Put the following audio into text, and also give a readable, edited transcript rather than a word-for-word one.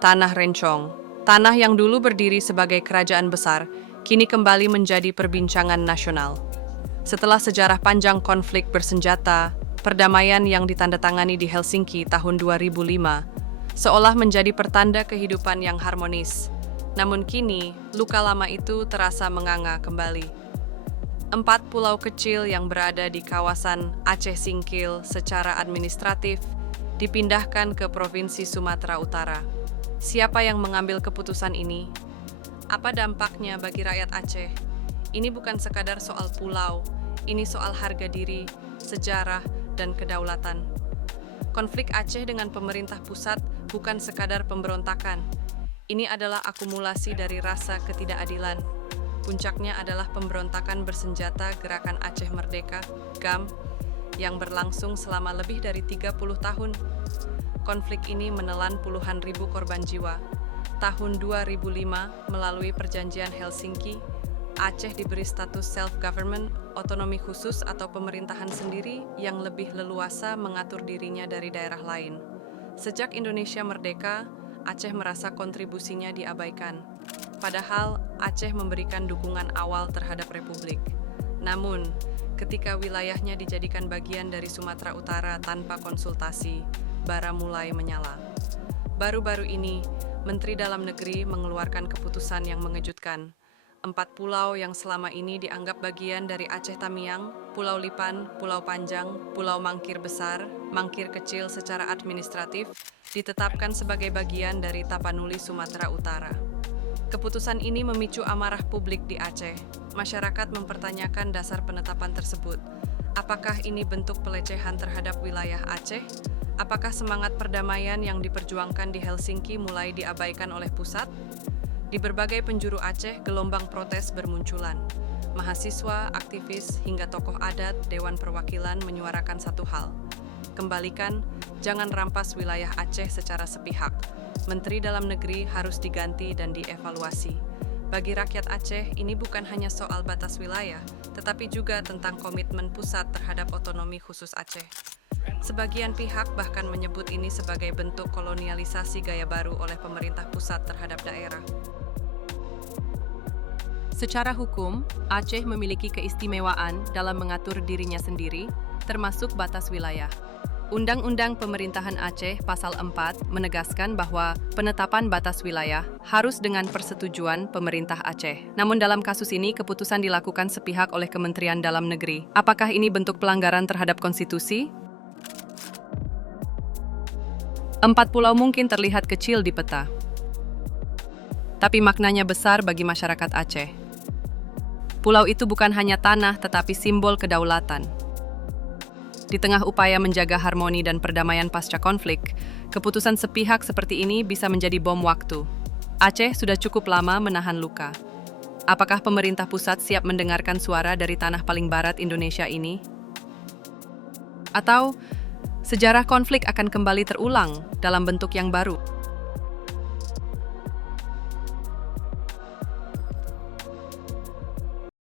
Tanah Rencong. Tanah yang dulu berdiri sebagai kerajaan besar, kini kembali menjadi perbincangan nasional. Setelah sejarah panjang konflik bersenjata, perdamaian yang ditandatangani di Helsinki tahun 2005, seolah menjadi pertanda kehidupan yang harmonis. Namun kini, luka lama itu terasa menganga kembali. 4 pulau kecil yang berada di kawasan Aceh Singkil secara administratif dipindahkan ke Provinsi Sumatera Utara. Siapa yang mengambil keputusan ini? Apa dampaknya bagi rakyat Aceh? Ini bukan sekadar soal pulau, ini soal harga diri, sejarah, dan kedaulatan. Konflik Aceh dengan pemerintah pusat bukan sekadar pemberontakan. Ini adalah akumulasi dari rasa ketidakadilan. Puncaknya adalah pemberontakan bersenjata Gerakan Aceh Merdeka, GAM, yang berlangsung selama lebih dari 30 tahun. Konflik ini menelan puluhan ribu korban jiwa. Tahun 2005, melalui perjanjian Helsinki, Aceh diberi status self-government, otonomi khusus atau pemerintahan sendiri yang lebih leluasa mengatur dirinya dari daerah lain. Sejak Indonesia merdeka, Aceh merasa kontribusinya diabaikan. Padahal, Aceh memberikan dukungan awal terhadap Republik. Namun, ketika wilayahnya dijadikan bagian dari Sumatera Utara tanpa konsultasi, bara mulai menyala. Baru-baru ini, Menteri Dalam Negeri mengeluarkan keputusan yang mengejutkan. 4 pulau yang selama ini dianggap bagian dari Aceh Tamiang, Pulau Lipan, Pulau Panjang, Pulau Mangkir Besar, Mangkir Kecil secara administratif, ditetapkan sebagai bagian dari Tapanuli, Sumatera Utara. Keputusan ini memicu amarah publik di Aceh. Masyarakat mempertanyakan dasar penetapan tersebut. Apakah ini bentuk pelecehan terhadap wilayah Aceh? Apakah semangat perdamaian yang diperjuangkan di Helsinki mulai diabaikan oleh pusat? Di berbagai penjuru Aceh, gelombang protes bermunculan. Mahasiswa, aktivis, hingga tokoh adat, Dewan Perwakilan menyuarakan satu hal. Kembalikan, jangan rampas wilayah Aceh secara sepihak. Menteri Dalam Negeri harus diganti dan dievaluasi. Bagi rakyat Aceh, ini bukan hanya soal batas wilayah, tetapi juga tentang komitmen pusat terhadap otonomi khusus Aceh. Sebagian pihak bahkan menyebut ini sebagai bentuk kolonialisasi gaya baru oleh pemerintah pusat terhadap daerah. Secara hukum, Aceh memiliki keistimewaan dalam mengatur dirinya sendiri, termasuk batas wilayah. Undang-Undang Pemerintahan Aceh Pasal 4 menegaskan bahwa penetapan batas wilayah harus dengan persetujuan pemerintah Aceh. Namun dalam kasus ini, keputusan dilakukan sepihak oleh Kementerian Dalam Negeri. Apakah ini bentuk pelanggaran terhadap konstitusi? 4 pulau mungkin terlihat kecil di peta, tapi maknanya besar bagi masyarakat Aceh. Pulau itu bukan hanya tanah, tetapi simbol kedaulatan. Di tengah upaya menjaga harmoni dan perdamaian pasca konflik, keputusan sepihak seperti ini bisa menjadi bom waktu. Aceh sudah cukup lama menahan luka. Apakah pemerintah pusat siap mendengarkan suara dari tanah paling barat Indonesia ini? Atau sejarah konflik akan kembali terulang dalam bentuk yang baru?